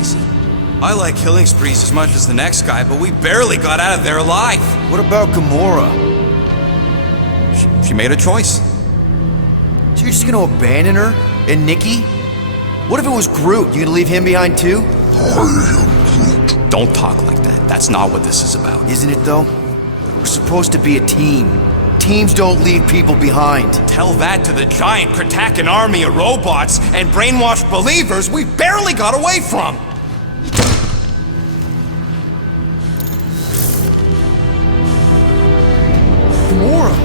crazy. I like killing sprees as much as the next guy, but we barely got out of there alive. What about Gamora? She made a choice. So you're just gonna abandon her? And Nikki? What if it was Groot? You gonna leave him behind too? Don't talk like that. That's not what this is about. Isn't it though? We're supposed to be a team. Teams don't leave people behind. Tell that to the giant Kratakan army of robots and brainwashed believers we barely got away from. Gamora!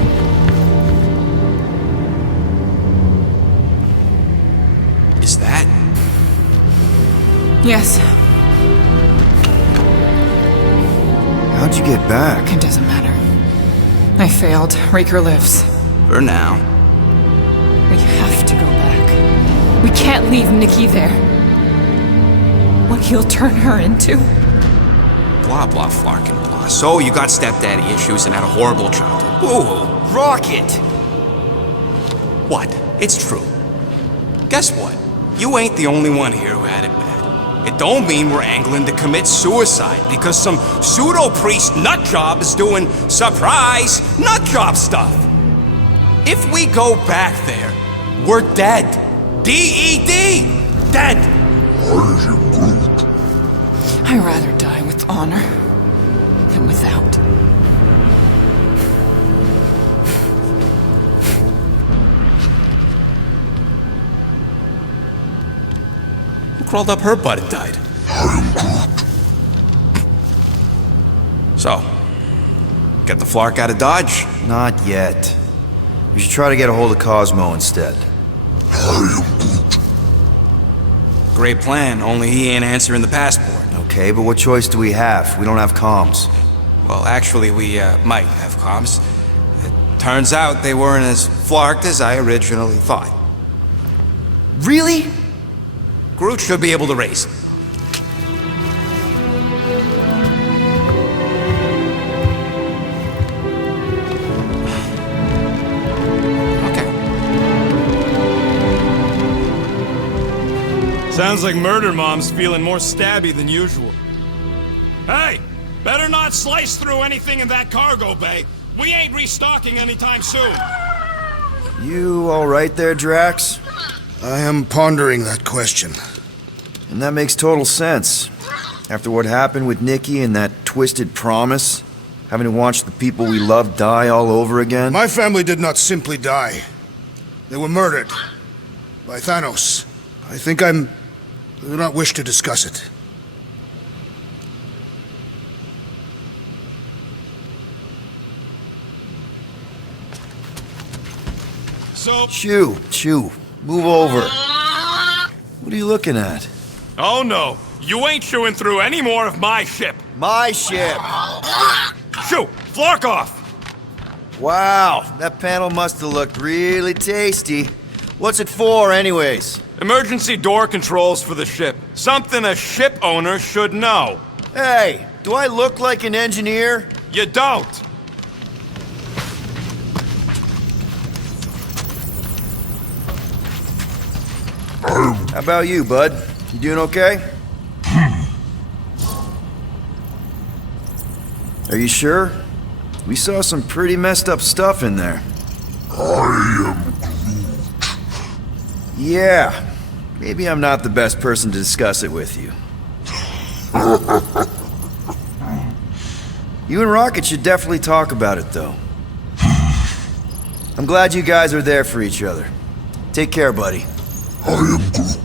Is that? Yes. How'd you get back? It doesn't matter. I failed. Raker lives. For now. We have to go back. We can't leave Nikki there. What he'll turn her into. Blah, blah, flarkin' blah. So you got stepdaddy issues and had a horrible childhood. Ooh. Rocket! What? It's true. Guess what? You ain't the only one here who had it bad. It don't mean we're angling to commit suicide because some pseudo-priest nutjob is doing surprise nutjob stuff. If we go back there, we're dead. D-E-D! Dead! I'd rather die with honor than without. Who crawled up her butt and died? So, get the Flark out of Dodge? Not yet. We should try to get a hold of Cosmo instead. Great plan, only he ain't answering the passport. Okay, but what choice do we have? We don't have comms. Well, actually, we might have comms. It turns out they weren't as flarked as I originally thought. Really? Groot should be able to raise it. Sounds like Murder Mom's feeling more stabby than usual. Hey! Better not slice through anything in that cargo bay. We ain't restocking anytime soon. You alright there, Drax? I am pondering that question. And that makes total sense. After what happened with Nikki and that twisted promise, having to watch the people we love die all over again. My family did not simply die. They were murdered. By Thanos. I do not wish to discuss it. So... Chew. Move over. What are you looking at? Oh no, you ain't chewing through any more of my ship. My ship! Shoo! Flark off! Wow, that panel must have looked really tasty. What's it for, anyways? Emergency door controls for the ship. Something a ship owner should know. Hey, do I look like an engineer? You don't! How about you, bud? You doing okay? Are you sure? We saw some pretty messed up stuff in there. I am Groot. Yeah, maybe I'm not the best person to discuss it with you. You and Rocket should definitely talk about it, though. I'm glad you guys are there for each other. Take care, buddy. I am Groot.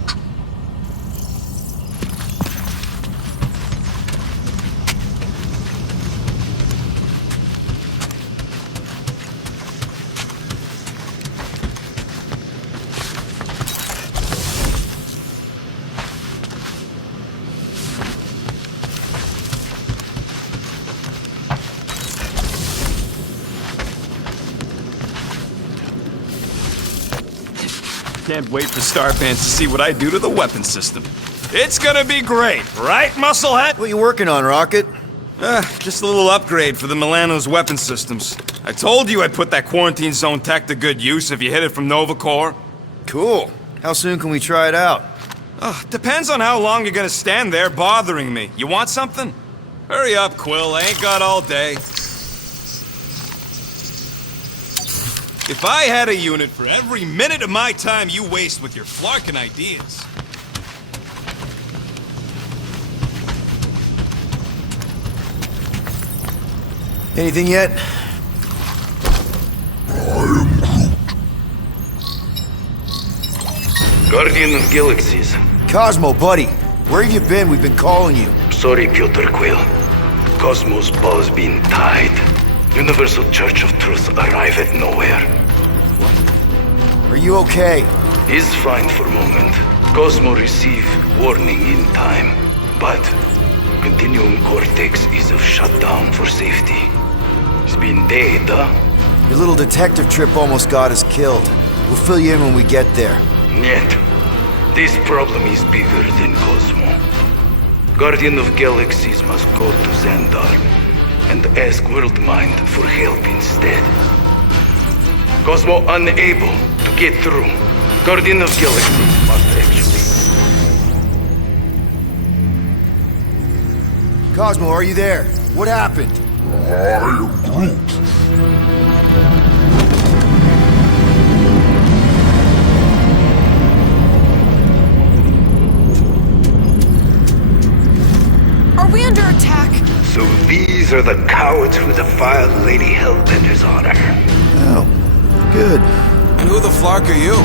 Can't wait for Starfans to see what I do to the weapon system. It's gonna be great, right, Musclehead? What you working on, Rocket? Just a little upgrade for the Milano's weapon systems. I told you I'd put that quarantine zone tech to good use if you hit it from Nova Core. Cool. How soon can we try it out? Depends on how long you're gonna stand there bothering me. You want something? Hurry up, Quill. I ain't got all day. If I had a unit for every minute of my time you waste with your flarkin' ideas. Anything yet? Guardian of Galaxies. Cosmo, buddy. Where have you been? We've been calling you. Sorry, Peter Quill. Cosmos ball's been tied. Universal Church of Truth arrive at nowhere. Are you okay? He's fine for a moment. Cosmo receive warning in time. But Continuum Cortex is of shutdown for safety. It's been dead, huh? Your little detective trip almost got us killed. We'll fill you in when we get there. Yet, this problem is bigger than Cosmo. Guardian of Galaxies must go to Xandar and ask WORLDMIND for help instead. Cosmo unable to get through. Guardian of Galaxies must actually... Cosmo, are you there? What happened? I am Groot. Are we under attack? So these are the cowards who defiled Lady Hellbender's honor. Oh, good. And who the flark are you?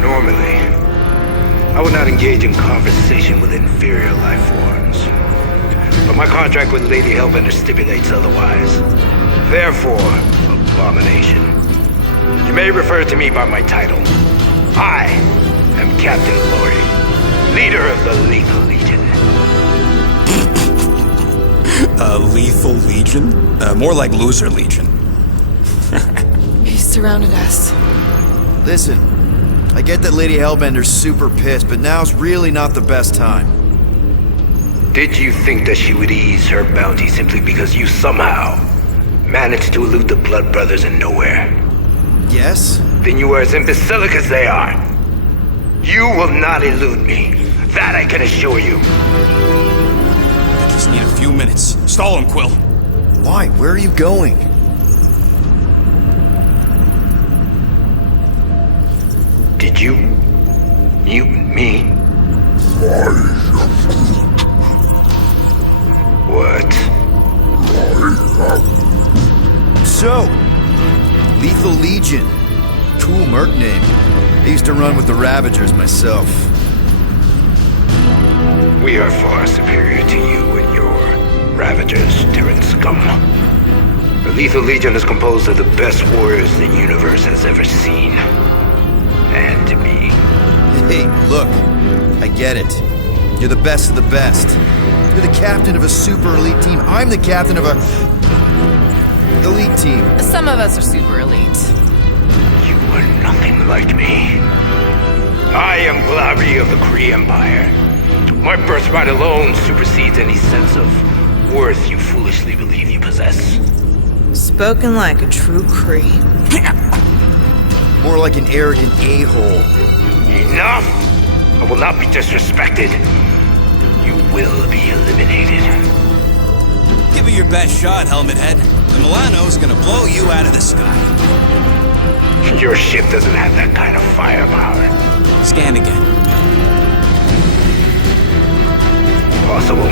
Normally, I would not engage in conversation with inferior life forms. But my contract with Lady Hellbender stipulates otherwise. Therefore, abomination. You may refer to me by my title. I am Captain Glory, leader of the Lethal Legion. Lethal Legion? More like Loser Legion. He surrounded us. Listen, I get that Lady Hellbender's super pissed, but now's really not the best time. Did you think that she would ease her bounty simply because you somehow managed to elude the Blood Brothers in nowhere? Yes? Then you are as imbecilic as they are. You will not elude me. That I can assure you. I just need a few minutes. Stall him, Quill. Why? Where are you going? Did you mute me? What? So, Lethal Legion. Cool merc name. I used to run with the Ravagers myself. We are far superior to you and your Ravagers, Terran scum. The Lethal Legion is composed of the best warriors the universe has ever seen. And me. Hey, look. I get it. You're the best of the best. You're the captain of a super elite team. I'm the captain of a... elite team. Some of us are super elite. You are nothing like me. I am Glavi of the Kree Empire. My birthright alone supersedes any sense of worth you foolishly believe you possess. Spoken like a true Kree. More like an arrogant a-hole. Enough! I will not be disrespected. You will be eliminated. Give it your best shot, Helmet Head. The Milano's gonna blow you out of the sky. Your ship doesn't have that kind of firepower. Scan again. Possible.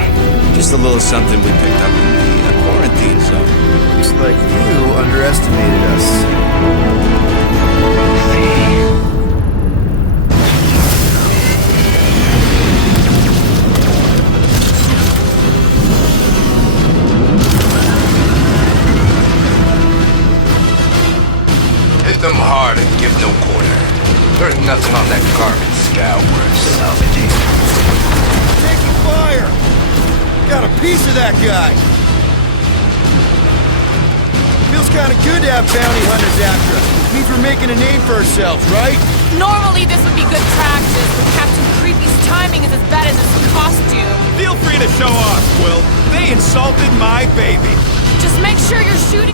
Just a little something we picked up in the quarantine zone. Looks like you underestimated us. Hit them hard and give no quarter. There's nothing on that garbage scow worth salvaging. Taking fire! Got a piece of that guy! Feels kinda good to have bounty hunters after us. Means we're making a name for ourselves, right? Normally this would be good practice, but Captain Creepy's timing is as bad as his costume. Feel free to show off, Quill. They insulted my baby. Just make sure you're shooting.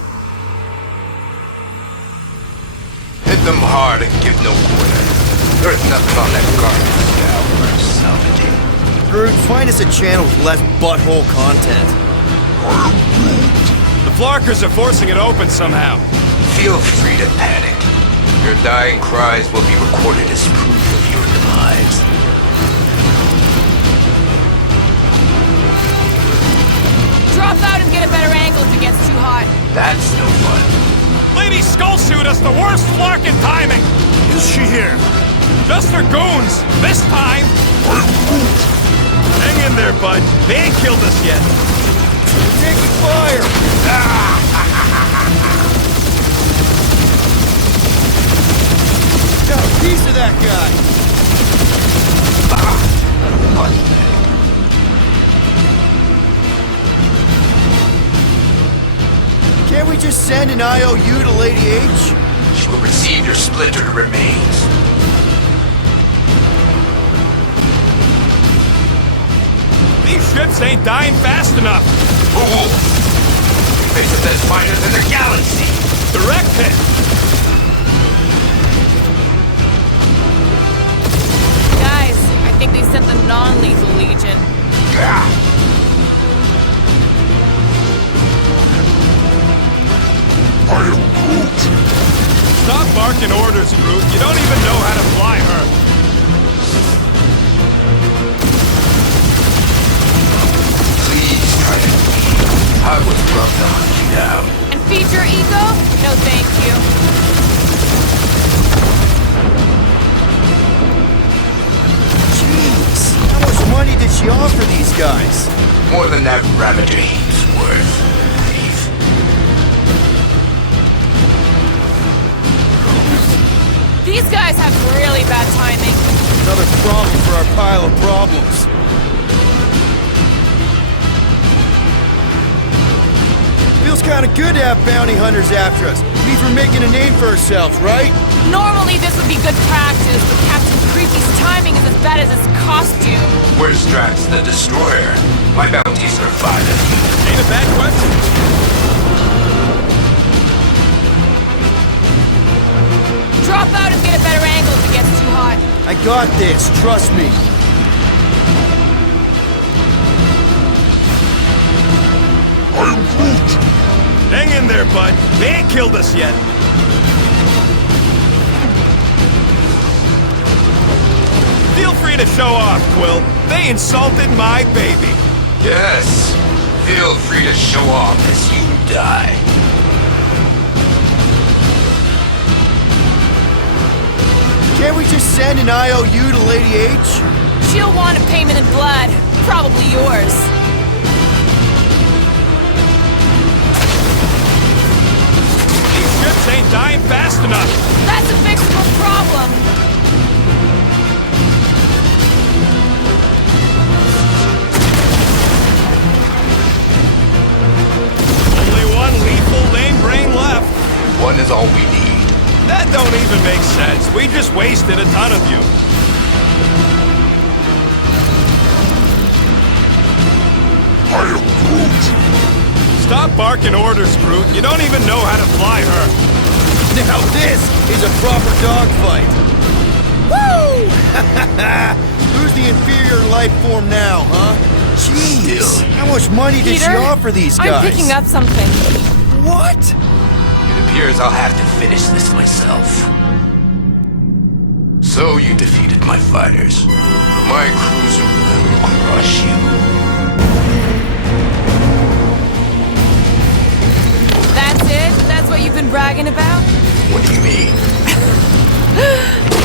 Hit them hard and give no quarter. There's nothing on that garbage scow worth salvaging. Groot, find us a channel with less butthole content. The Flarkers are forcing it open somehow. Feel free to panic. Your dying cries will be recorded as proof of your demise. Drop out and get a better angle if it gets too hot. That's no fun. Lady Skullsuit has the worst Flarkin timing. Is she here? Just her goons. This time. Hang in there, bud. They ain't killed us yet. Taking fire! Got a piece of that guy! Can't we just send an IOU to Lady H? She will receive your splintered remains. These ships ain't dying fast enough. Fool! This is as fine as in the galaxy. Direct hit. Guys, I think they sent the non-lethal Legion. I am Groot. Stop barking orders, Groot. You don't even know how to fly her. Please try to leave. I would love to hunt you down. And feed your ego? No thank you. Jeez, how much money did she offer these guys? More than that Ravager heap's worth. Thief. These guys have really bad timing. Another problem for our pile of problems. Feels kind of good to have bounty hunters after us. Means we're making a name for ourselves, right? Normally this would be good practice, but Captain Creepy's timing is as bad as his costume. Where's Drax the Destroyer? My bounties are fine. Ain't a bad question. Drop out and get a better angle if it gets too hot. I got this, trust me. I am Groot. Hang in there, bud. They ain't killed us yet. Feel free to show off, Quill. They insulted my baby. Yes. Feel free to show off as you die. Can't we just send an IOU to Lady H? She'll want a payment in blood. Probably yours. These ships ain't dying fast enough. That's a fixable problem. Only one lethal lame brain left. One is all we need. That don't even make sense. We just wasted a ton of you. I am Groot. Stop barking orders, Groot. You don't even know how to fly her. Now this is a proper dogfight. Woo! Who's the inferior life form now, huh? Jeez, Still. how much money did she Peter, offer these guys? I'm picking up something. What? It appears I'll have to finish this myself. So you defeated my fighters. But my cruiser will crush you. That's it? That's what you've been bragging about? What do you mean?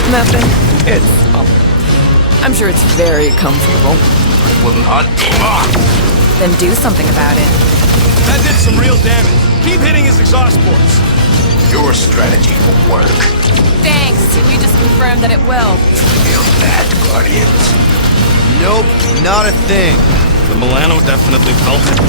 Nothing. I'm sure it's very comfortable. Will not mock. Then do something about it. That did some real damage. Keep hitting his exhaust ports. Your strategy will work. Thanks. We just confirmed that it will. Feel that, Guardians? Nope, not a thing. The Milano definitely felt it.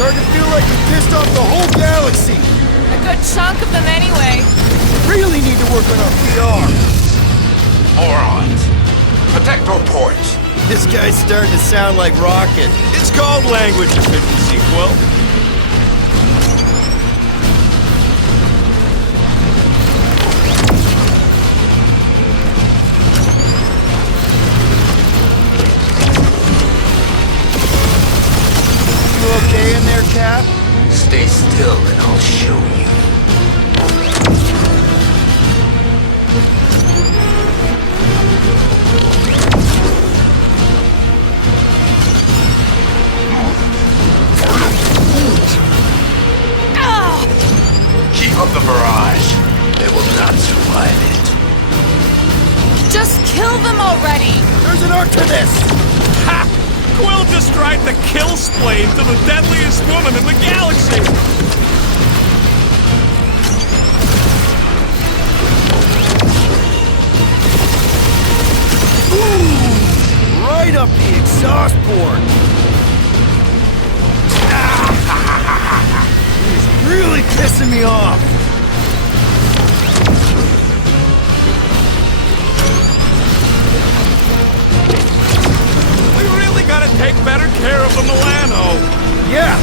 Starting to feel like we pissed off the whole galaxy. A good chunk of them anyway. Really need to work on our PR. Morons. Protect our ports. This guy's starting to sound like Rocket. It's called language efficiency, Quill. show you. Keep up the barrage. They will not survive it. Just kill them already! There's an arc to this! Ha! Quill just drive the kill splane to the deadliest woman in the galaxy! Ooh, right up the exhaust port! He's really pissing me off! We really gotta take better care of the Milano! Yeah,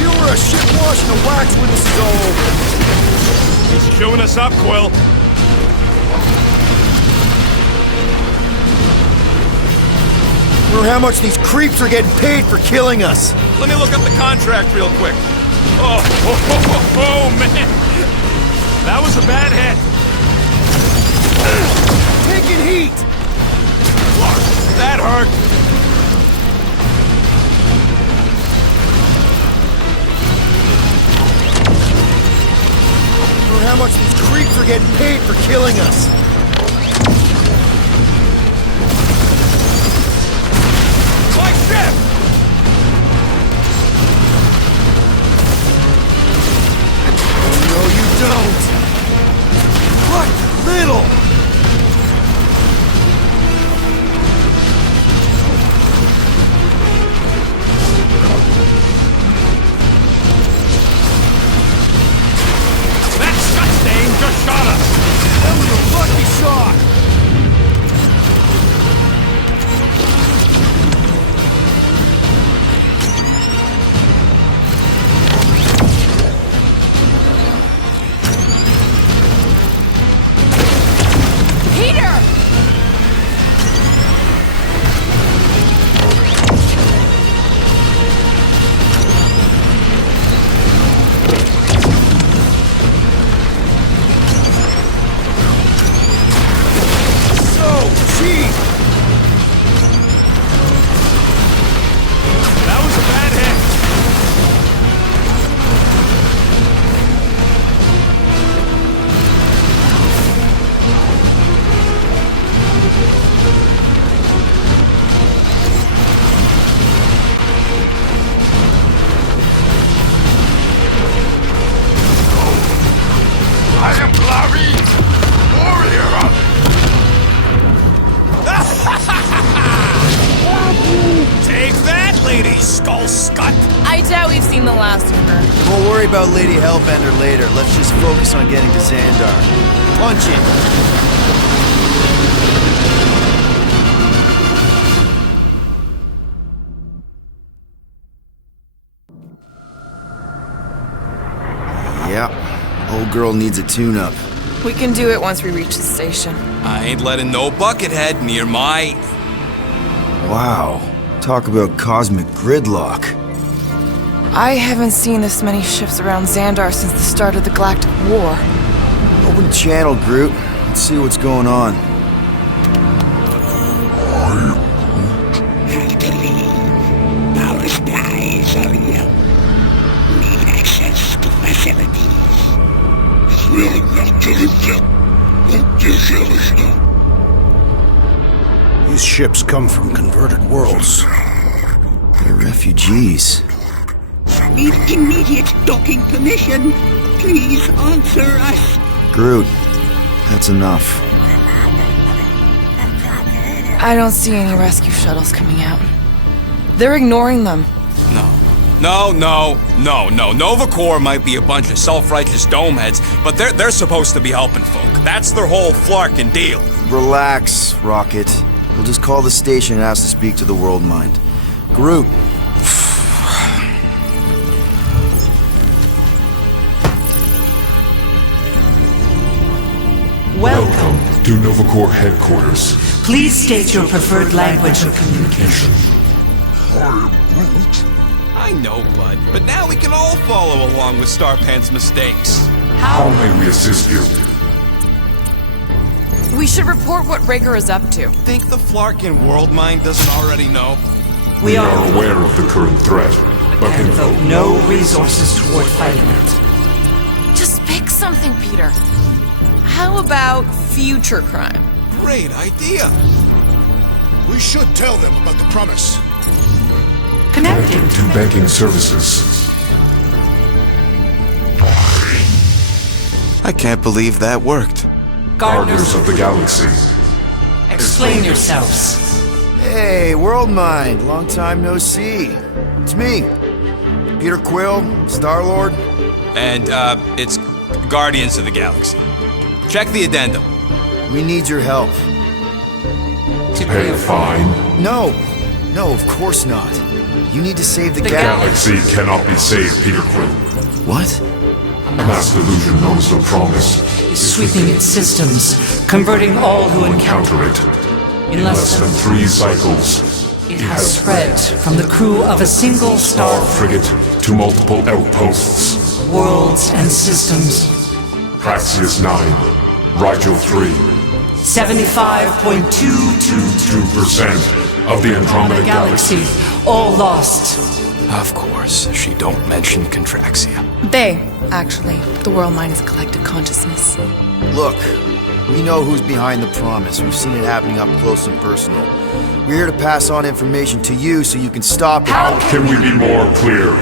you were a shit washing the wax when this is all over. He's chewing us up, Quill. Wonder how much these creeps are getting paid for killing us. Let me look up the contract real quick. Oh, man! That was a bad hit. Taking heat! That hurt. Wonder how much these creeps are getting paid for killing us. My ship! No, you don't! What little? That shut-stain just shot us! That was a lucky shot! Peter! So cheap! That was a bad hit. I am Clary, warrior of... Take that, Lady Skull Scut! I doubt we've seen the last of her. We'll worry about Lady Hellbender later. Let's just focus on getting to Xandar. Punch it! Yeah, old girl needs a tune-up. We can do it once we reach the station. I ain't letting no buckethead near my... Wow, talk about cosmic gridlock. I haven't seen this many ships around Xandar since the start of the Galactic War. Open the channel, Groot. Let's see what's going on. Have to leave. Our spies are low. Need access to facilities. These ships come from converted worlds. They're refugees. Need immediate docking permission. Please answer us. Groot, that's enough. I don't see any rescue shuttles coming out. They're ignoring them. No. Nova Corps might be a bunch of self-righteous domeheads, but they're supposed to be helping folk. That's their whole flarkin' deal. Relax, Rocket. We'll just call the station and ask to speak to the WORLDMIND. Groot. Welcome to Nova Corps headquarters. Please state your preferred language of communication. I am Groot. I know, bud, but now we can all follow along with Starpan's mistakes. How may we assist you? We should report what Rager is up to. Think the Flark in WORLDMIND doesn't already know? We are aware of the current threat, but can devote no resources toward fighting it. Just pick something, Peter. How about future crime? Great idea. We should tell them about the promise. Connecting to banking services. I can't believe that worked. Gardeners of the Galaxy. Explain yourselves. Hey, WORLDMIND, long time no see. It's me, Peter Quill, Star-Lord. And, it's Guardians of the Galaxy. Check the addendum. We need your help. To pay a fine? No, of course not. You need to save the Galaxy cannot be saved, Peter Quill. What? A mass delusion knows the promise. Is sweeping its systems, converting all who encounter it. In less than 3 cycles, it has spread from the crew of a single star frigate to multiple outposts, worlds and systems. Praxius 9, Rigel 3. 75.222% of the Andromeda Galaxy. All lost. Of course, she don't mention Contraxia. They, actually. The WORLDMIND is a collective consciousness. Look, we know who's behind the promise. We've seen it happening up close and personal. We're here to pass on information to you so you can stop it. How can we be more clear?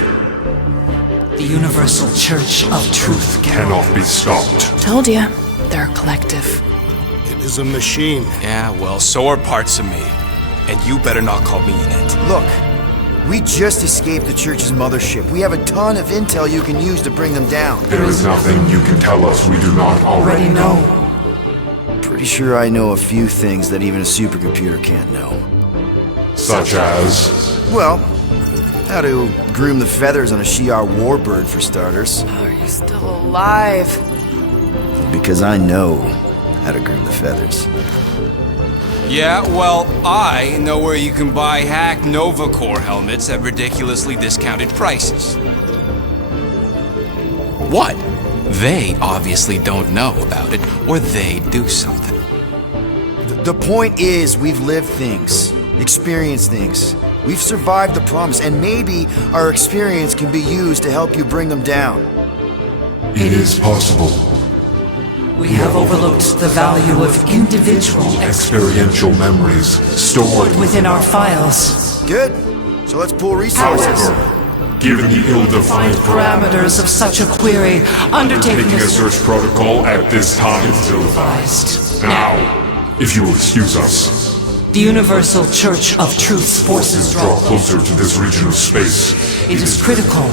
The Universal Church of Truth cannot be stopped. Told ya. They're a collective. It is a machine. Yeah, well, so are parts of me. And you better not call me in it. Look, we just escaped the Church's mothership. We have a ton of intel you can use to bring them down. There is nothing you can tell us we do not already know. Pretty sure I know a few things that even a supercomputer can't know. Such as? Well, how to groom the feathers on a Shi'ar warbird, for starters. How are you still alive? Because I know how to groom the feathers. Yeah, well, I know where you can buy hacked Nova Corps helmets at ridiculously discounted prices. What? They obviously don't know about it, or they do something. The point is, we've lived things, experienced things. We've survived the promise, and maybe our experience can be used to help you bring them down. It is possible. We have overlooked the value of individual experiential memories stored within our files. Good. So let's pool resources. However, given the ill-defined parameters of such a query, undertaking a search protocol at this time is ill-advised. Now, if you will excuse us. The Universal Church of Truth's forces draw closer to this region of space. It is critical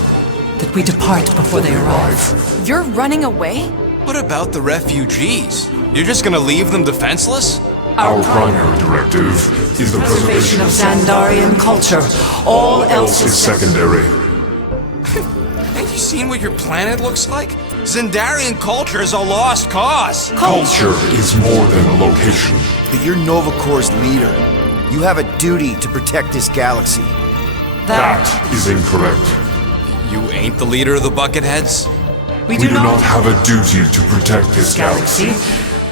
that we depart before they arrive. You're running away? What about the refugees? You're just gonna leave them defenseless? Our primary directive is the preservation of Xandarian culture. All else is secondary. Have you seen what your planet looks like? Xandarian culture is a lost cause. Culture is more than a location. But you're Nova Corps' leader. You have a duty to protect this galaxy. That is incorrect. You ain't the leader of the Bucketheads? We do not have a duty to protect this galaxy.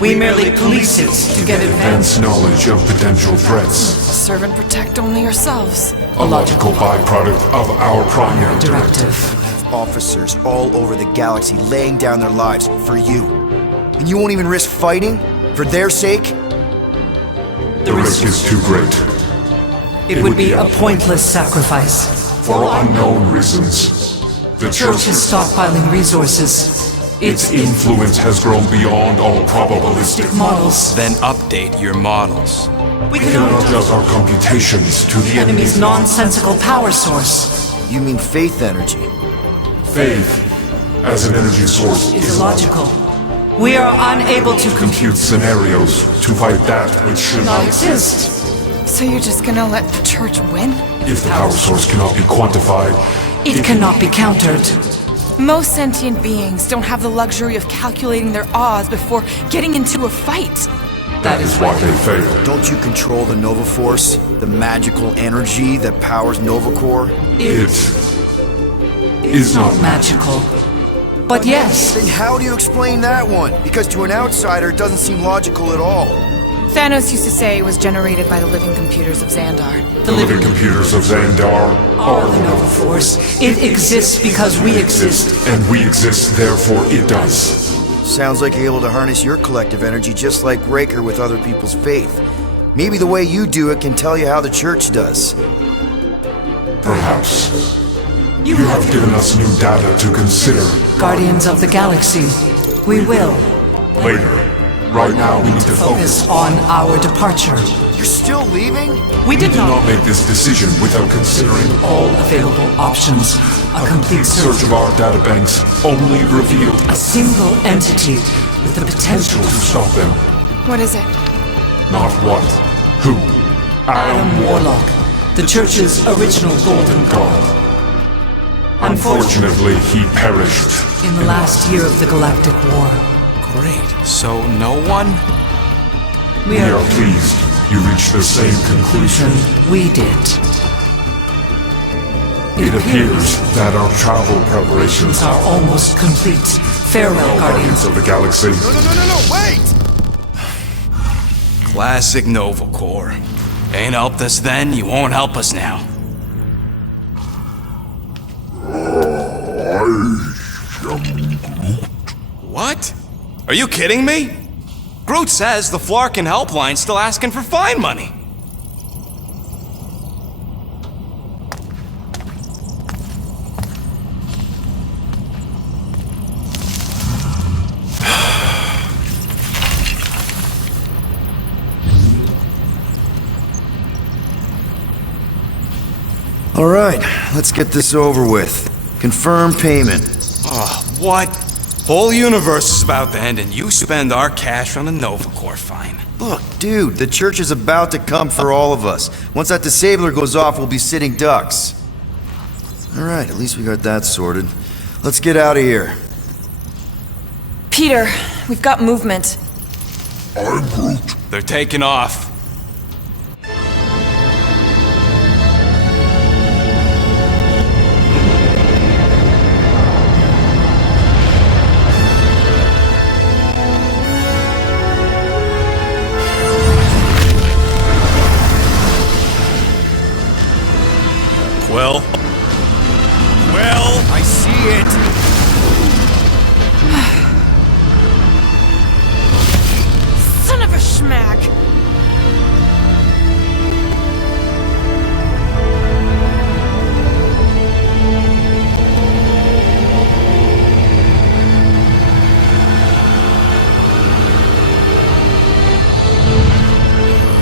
We merely police it to get advanced knowledge of potential threats. Serve and protect only yourselves. A logical byproduct of our primary directive. Officers all over the galaxy laying down their lives for you. And you won't even risk fighting? For their sake? The risk is too great. It would be a pointless sacrifice. For unknown reasons. The Church is stockpiling resources. Its influence has grown beyond all probabilistic models. Then update your models. We cannot adjust our computations to the enemy's nonsensical power source. You mean faith energy? Faith, as an energy source, is illogical. We are unable to compute scenarios to fight that which should not exist. So you're just gonna let the Church win? If the power source cannot be quantified, it cannot be countered. Most sentient beings don't have the luxury of calculating their odds before getting into a fight. That is why they fail. Don't you control the Nova Force? The magical energy that powers Nova Corps? It is not magical. But yes, Then how do you explain that one? Because to an outsider, it doesn't seem logical at all. Thanos used to say it was generated by the living computers of Xandar. the living computers of Xandar are the Nova Force. It exists because we exist. and we exist, therefore it does. Sounds like you're able to harness your collective energy just like Raker with other people's faith. Maybe the way you do it can tell you how the church does. Perhaps. You have given us new data to consider. Guardians of the Galaxy, we will. Later. Right now, we need to focus. Focus on our departure. You're still leaving? We did Do not not make this decision without considering all available options. A complete search of our databanks only revealed A single entity with the potential to stop them. What is it? Not what, who. Adam Warlock, the Church's original Golden God. Unfortunately, he perished. in the last year of the Galactic War. Great. So no one? We We are are pleased you reached the same conclusion. we did. It appears that our travel preparations are almost complete. Farewell, Guardians. of the Galaxy. No, wait! Classic Nova Corps. Ain't helped us then, you won't help us now. What? Are you kidding me? Groot says the Flarkin helpline's still asking for fine money. All right, let's get this over with. Confirm payment. What? Whole universe is about to end and you spend our cash on a Nova Corps fine. Look, dude, the church is about to come for all of us. Once that disabler goes off, we'll be sitting ducks. All right, at least we got that sorted. Let's get out of here. Peter, we've got movement. They're taking off. Quill? Quill? I see it. Son of a schmack!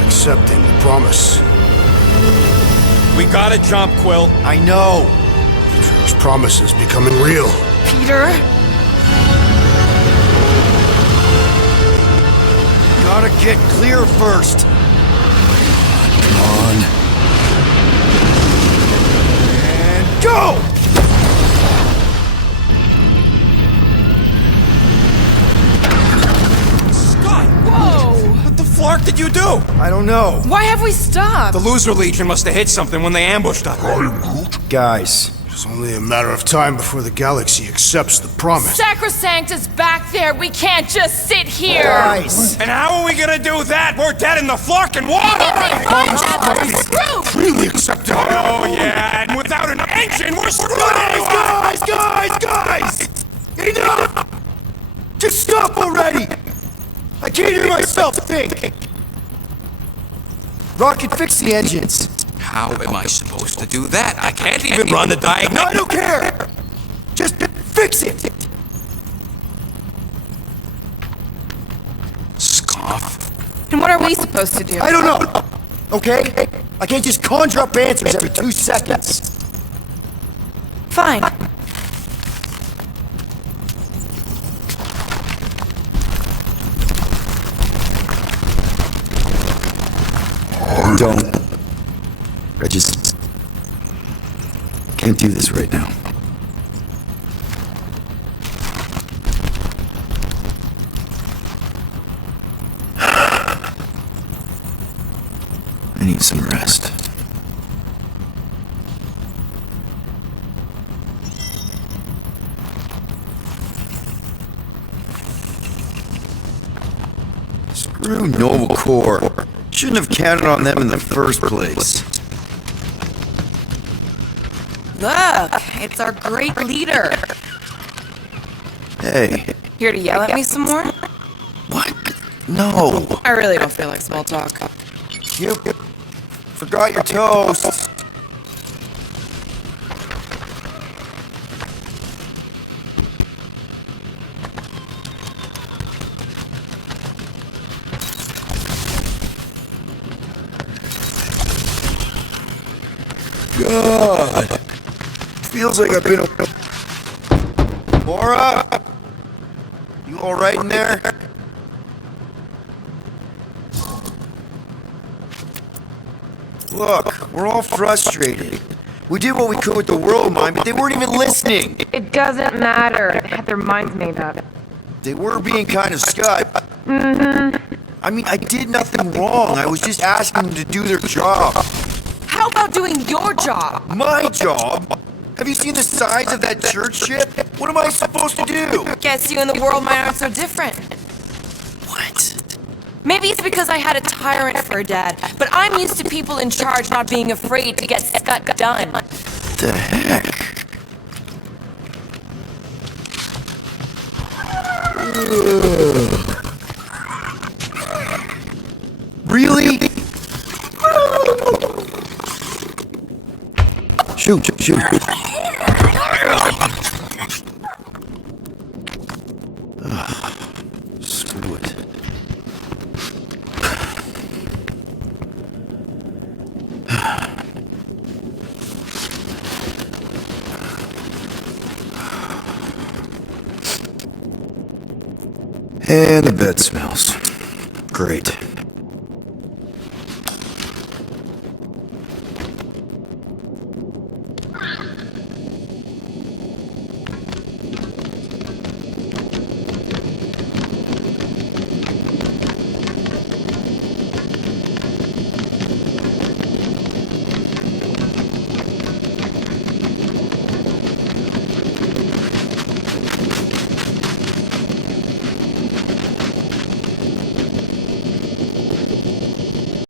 Accepting the promise. We gotta jump, Quill. I know. This promise is becoming real. Peter? Gotta get clear first. Come on. And go! Scott! Whoa! What the flark did you do? I don't know. Why have we stopped? The Loser Legion must have hit something when they ambushed us. Guys, It's only a matter of time before the galaxy accepts the promise. Sacrosanct is back there. We can't just sit here. guys. And how are we gonna do that? We're dead in the flarkin' water! Really accept it. Oh yeah, and without an engine, we're screwed anyway! Guys! Enough! Just stop already! I can't hear myself think! Rocket, fix the engines. How am I supposed to do that? I can't even run the diagnosis. I don't care! Just fix it! Scoff. And what are we supposed to do? I don't know! Okay? I can't just conjure up answers every 2 seconds. Fine. Don't. I just can't do this right now. I need some rest. Screw Nova Corps. Shouldn't have counted on them in the first place. Look, it's our great leader. Hey. Here to yell at me some more? What? No. I really don't feel like small talk. You forgot your toast. God. Feels like I've been a... Gamora? You alright in there? Look, we're all frustrated. We did what we could with the WORLDMIND, but they weren't even listening. It doesn't matter. They had their minds made up. They were being kind of scut. I mean, I did nothing wrong. I was just asking them to do their job. How about doing your job? My job? Have you seen the size of that church ship? What am I supposed to do? Guess you and the WORLDMIND aren't so different. What? Maybe it's because I had a tyrant for a dad, but I'm used to people in charge not being afraid to get scut done. What the heck? Really? Shoot. Screw it. And the bed smells. Great.